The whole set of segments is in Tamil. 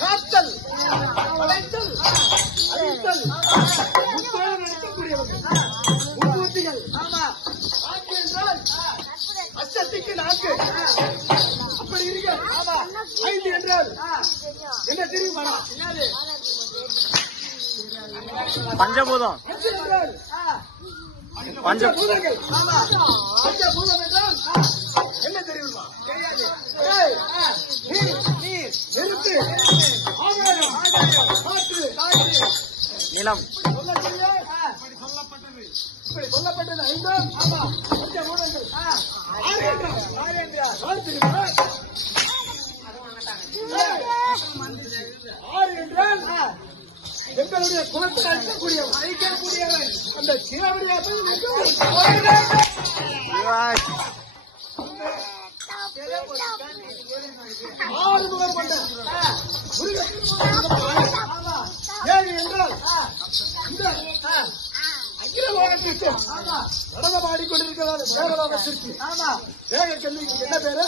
காத்தல் படைத்தல் அழித்தல் நினைக்கக்கூடியவர்கள் முன்னூட்டிகள். நாக்கு என்றால் அச்சத்துக்கு நாக்கு அப்படி இருக்க. 5 என்றால் என்ன தெரியுமா? பஞ்சபூதம். பஞ்சபூதங்கள். பஞ்சபூதம் என்றால் என்ன தெரியுமா? நீர், நெருப்பு, ஆகாயம், காற்று, நிலம். இப்படி சொல்லப்பட்டது 5 பஞ்சபூதங்கள். 6 என்றால் 6 என்றால் எங்களுடைய குலத்தை அழிக்கக்கூடியவன் அந்த சிவனுடைய 6 முகம் கொண்ட ஏழு என்றால் இந்த அகிலலோகத்திற்கு நடன பாடிக்கொண்டிருக்கிறார். தேவலோகத்திற்கு வேக கல்விக்கு என்ன பேரு?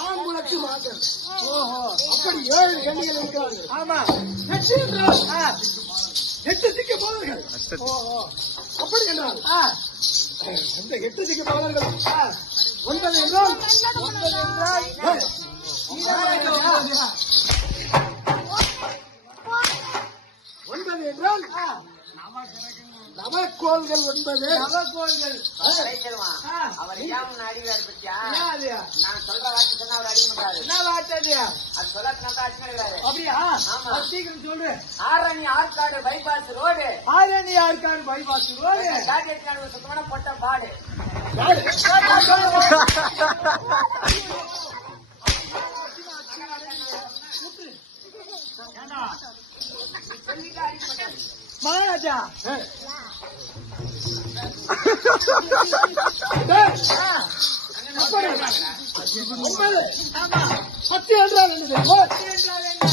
ஆண்குலத்து மாதம். அப்படி 7 கண்ணிகள் இருக்கிறார்கள். 8 என்றால் 8 திக்கு போவர்கள். அப்படி என்றால் இந்த 8 திக்கு போவர்கள் 9 என்றால் 9 என்றால் நவக்கோள்கள் 9. நவக்கோள்கள் அவர் ஏன் அடிவார் பத்தியா? நான் சொல்ற வார்த்தை சொன்னா அவர் அடிக்க மாட்டாரு. என்ன வார்த்தை? அது சொல்லாது அடிக்கிறாரு. அப்படியா? சீக்கிரம் சொல்லு. Arani Arcot bypass road. Arani Arcot bypass road. காக்கேட் சுத்தமான பொட்ட பாடு. மகாராஜா அப்படி 9. 10 என்றால் என்ன?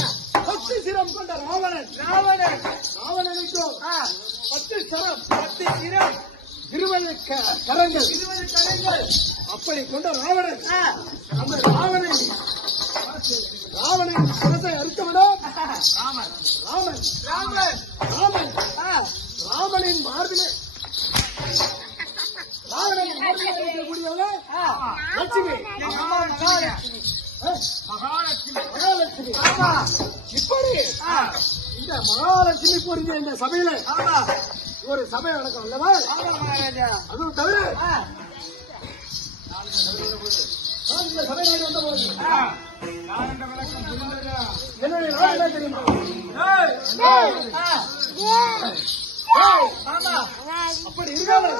10 சிரம் கொண்ட ராவணனுக்கும் 10 சிரம் 10 சிரம் 20 கரங்கள் அப்படி கொண்ட ராவணன் அந்த ராவணன் குலத்தை அறுத்தவிடும் ராமனின் மார்பிலே இருக்கக்கூடியவங்க லட்சுமி மகாலட்சுமி. இப்படி இந்த மகாலட்சுமி புரிஞ்ச இந்த சபையில ஒரு சபை வழக்கம் அல்லவா? அதுவும் தவிர இந்த சபையில் வந்தபோது என்னுடைய நாள் என்ன தெரியுமா? அப்படி இருந்தாலும்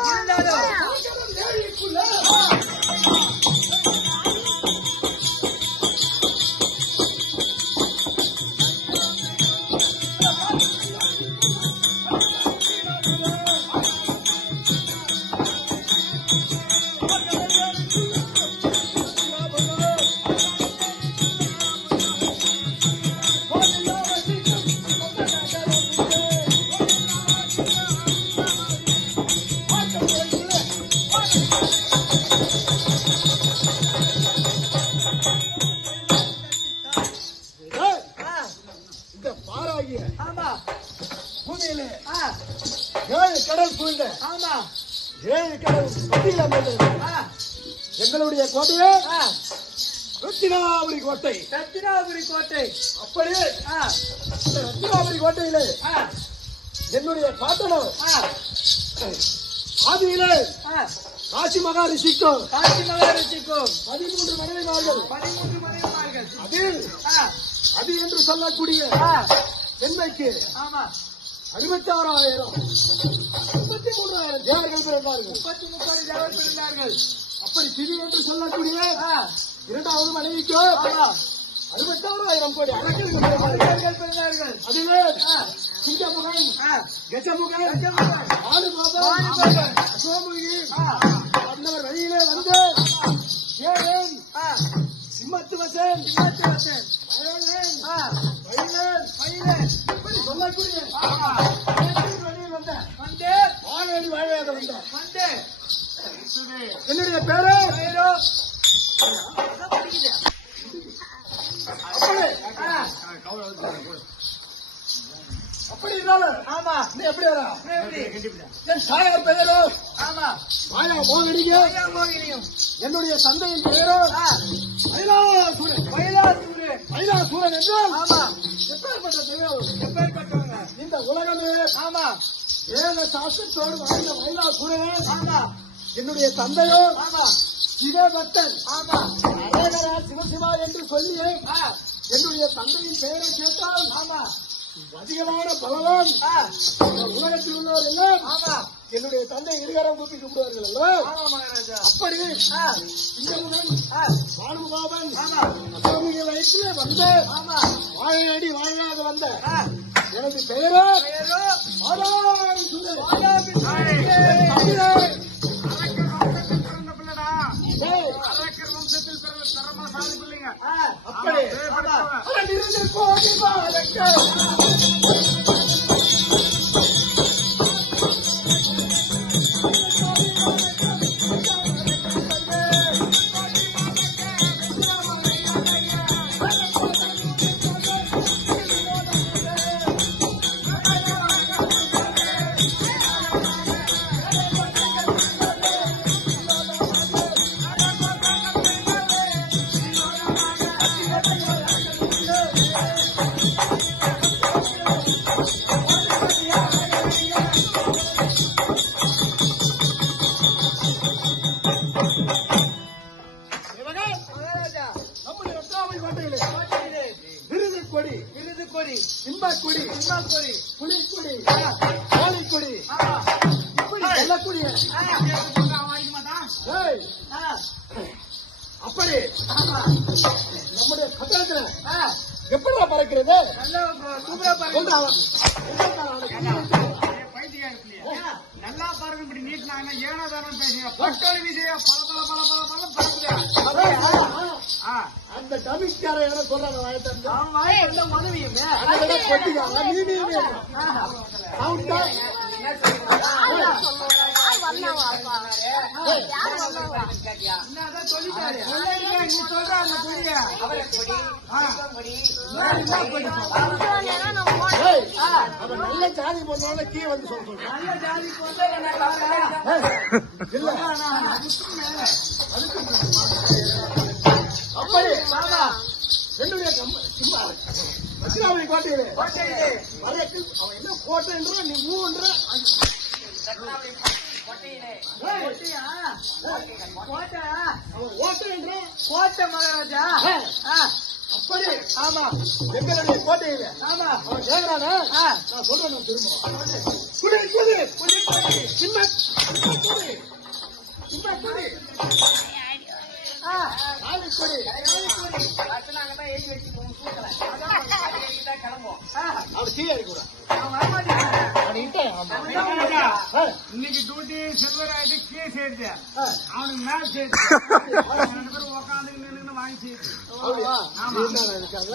பூமியிலே 7 கடல் சூழ்ந்த 7 கடல் பட்டியல் அமைந்தது. எங்களுடைய கோட்டையே ரத்தினாபுரி கோட்டை. அப்படியே ரத்தினாபுரி கோட்டையிலே என்னுடைய பாட்டனம் ஆதியிலே காசி மகாரிஷிக்கும் 13 மனைவிமார்கள். அது என்று சொல்லக்கூடிய பெண்மைக்கு 66,000 33,000 தேவர்கள் பிறந்தார்கள். அப்படி திதி என்று சொல்லக்கூடிய 2வது மனைவிக்கு 66,000 கோடி அரக்கர்கள் பிறந்தார்கள். அதிலே சிங்கமுகன், கஜமுகன், ஆளுமுகன், அசோமுகி அந்தவர் வழியிலே வந்து சிம்மத்துவசன், வயலேன் சொல்லக்கூடிய வழியில் வந்த வாழடி வாழையாக வந்த என்னுடைய பேரு அப்படி இருந்தாலும் ஆமா நீ எப்படி வரா எப்படி என் தாயார் பெயரோ ஆமா மாயா மோகனிங்க மோகினியும் என்னுடைய தந்தையின் பெயரோ மயிலாசூரன் மயிலாசூரன் என்றால் ஆமா எப்பேற்பட்ட தெய்வம் எப்பேற்பட்டவங்க இந்த உலகமே ஆமா வேத சாஸ்திரத்தோடு வாழ்ந்த மயிலாசூரன் ஆமா என்னுடைய தந்தையோ ஆமா சிவபக்தன் ஆமா அழகரா சிவசிவா என்று சொல்லி என்னுடைய தந்தையின் பெயரை கேட்டால் ஆமா அதிகமான பலவான் ஆ, உலகத்தில் உள்ளவர் எல்லாம் ஆமா என்னுடைய தந்தை இருகரம் கூப்பி கூப்பிடுவார்கள் அல்லவா? ஆமா மகாராஜா அப்படி ஆ, இங்கமுடன் ஆ, பானுபாபன் ஆமா அசோமிய வயசிலே வந்த ஆமா வாழையடி வாழையாக வந்த ஆ, எனது பெயரோ பெயரோ ஆதாரம் சுந்தர். வாதாபி தமிழே. ஏய், ஆ, அப்படி ஆமா அழகிருந்து கோடி பாலக்க. மகாராஜா நம்முடைய வெற்றாமை கோட்டையிலே கோட்டையிலே விருது கொடி, விருது கொடி இன்பக்கொடி, கொடி புலிக்கொடி, கோழிக்கொடி, ஆமா இப்படி வெள்ளக்கொடி. ஏய், ஆ, அப்படி ஆமா நம்முடைய கட்டணத்துல ஆ, எப்படிடா பறக்கிறது? நல்ல சூப்பரா பாருங்க கொண்டு அவன் நல்லா பாருங்க இப்படி நீட்டினாங்க ஏனோ தானே பேசுங்க பொட்டோலி விஜய பல பல பல பல பல பறக்குது அந்த டமிக்கார யாரோ சொல்றாங்க வாயத்தந்து அவன் வாய் எந்த உதவியும் அதை கொட்டிக்காங்க நீ சவுண்டா என்னதான் சொல்லிட்டாரு நீ சொல்ற அந்த கொடிய ஏய், அவன் நல்ல ஜாதி போனால கீ வந்து சொல்றான் நல்ல ஜாதி போட்டு இல்ல அப்படி என்னுடைய பத்திராவளி கோட்டையிலே வழக்கு அவன் என்ன கோட்டைன்ற நீ மூன்ற அவன் ஓட்டைன்ற கோட்டை மகாராஜா அப்படி ஆமா எங்களுடைய கோட்டையில ஆமா அவன் கேட்கிறானா நான் சொல்றேன் நான் திரும்ப குடி சின்ன குடி சின்ன குடி நாளைக்குடி அவர் தீ அடிக்கூடாது இன்னைக்கு டியூட்டி சில்வர் ஆயிட்டு கேஸ் ஆயிடுச்சு அவனுக்கு மேல சேர்த்து ரெண்டு பேரும் உட்காந்து நின்று வாங்கி சேர்த்து இருக்காங்க